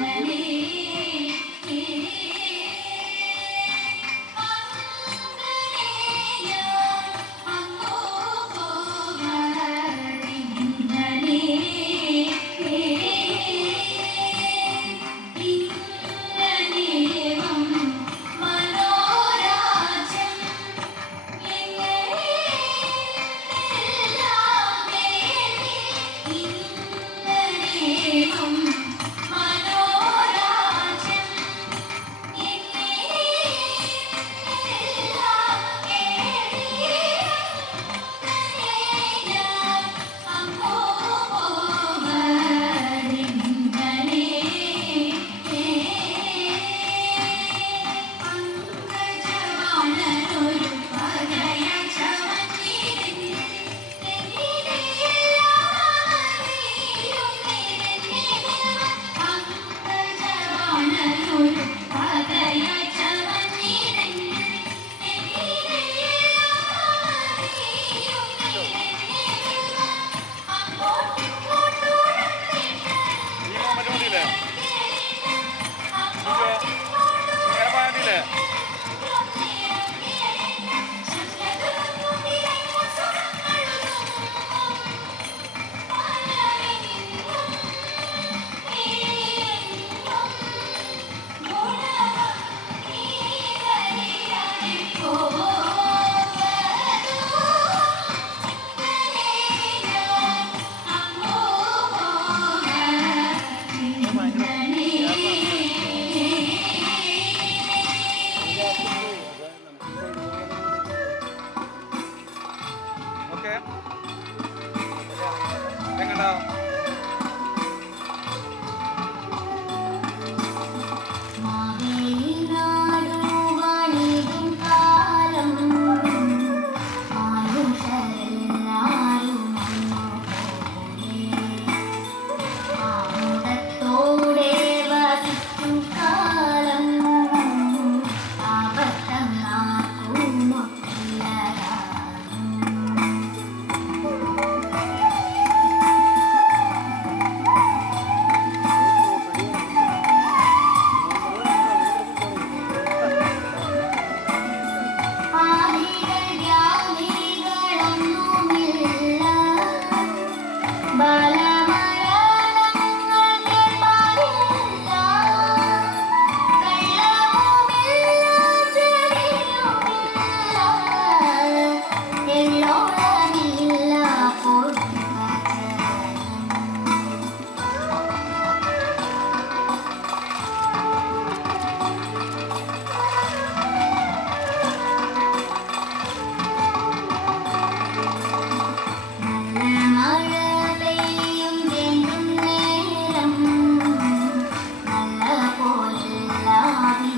many ആമോദത്തോടെ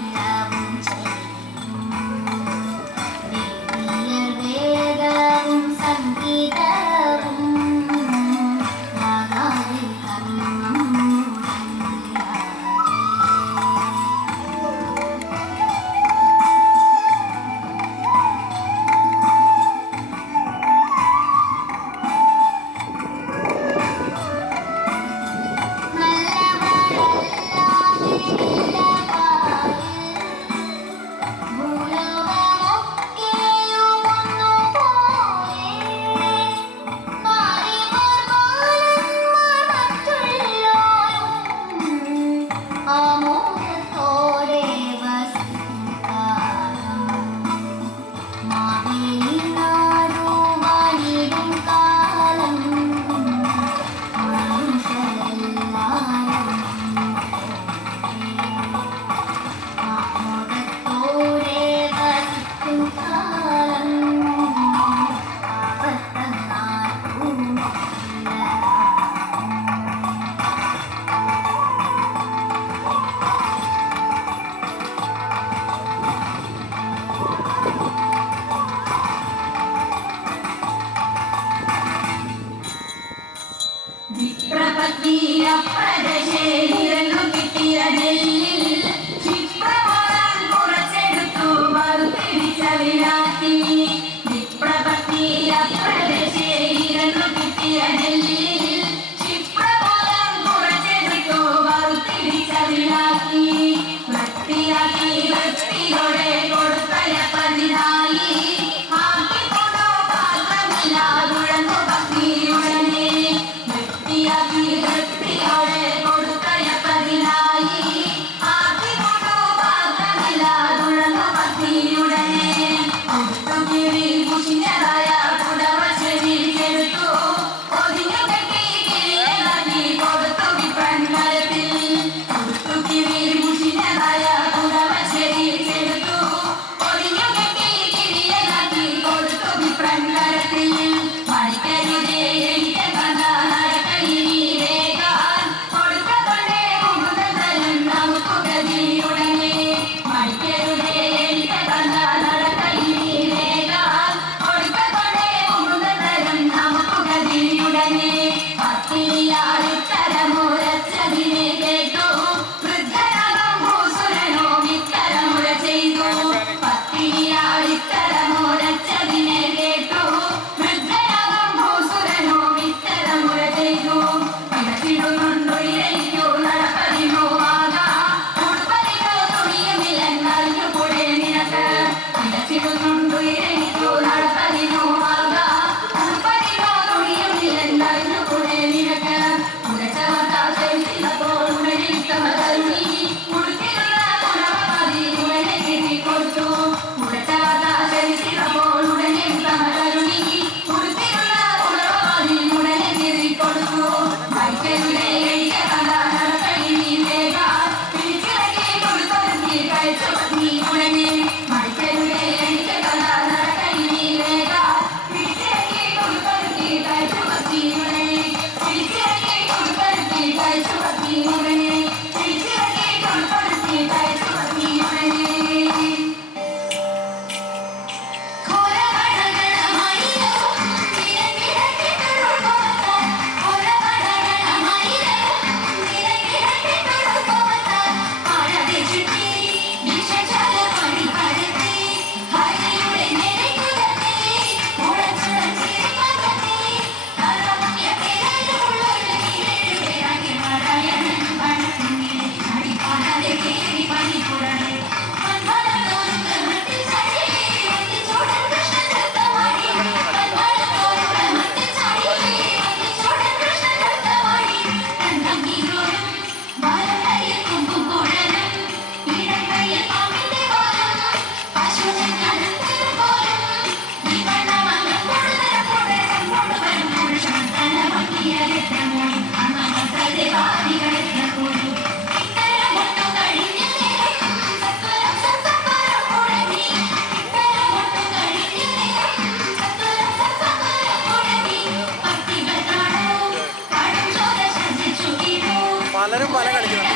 പലരും പല കളിക്കുന്നത്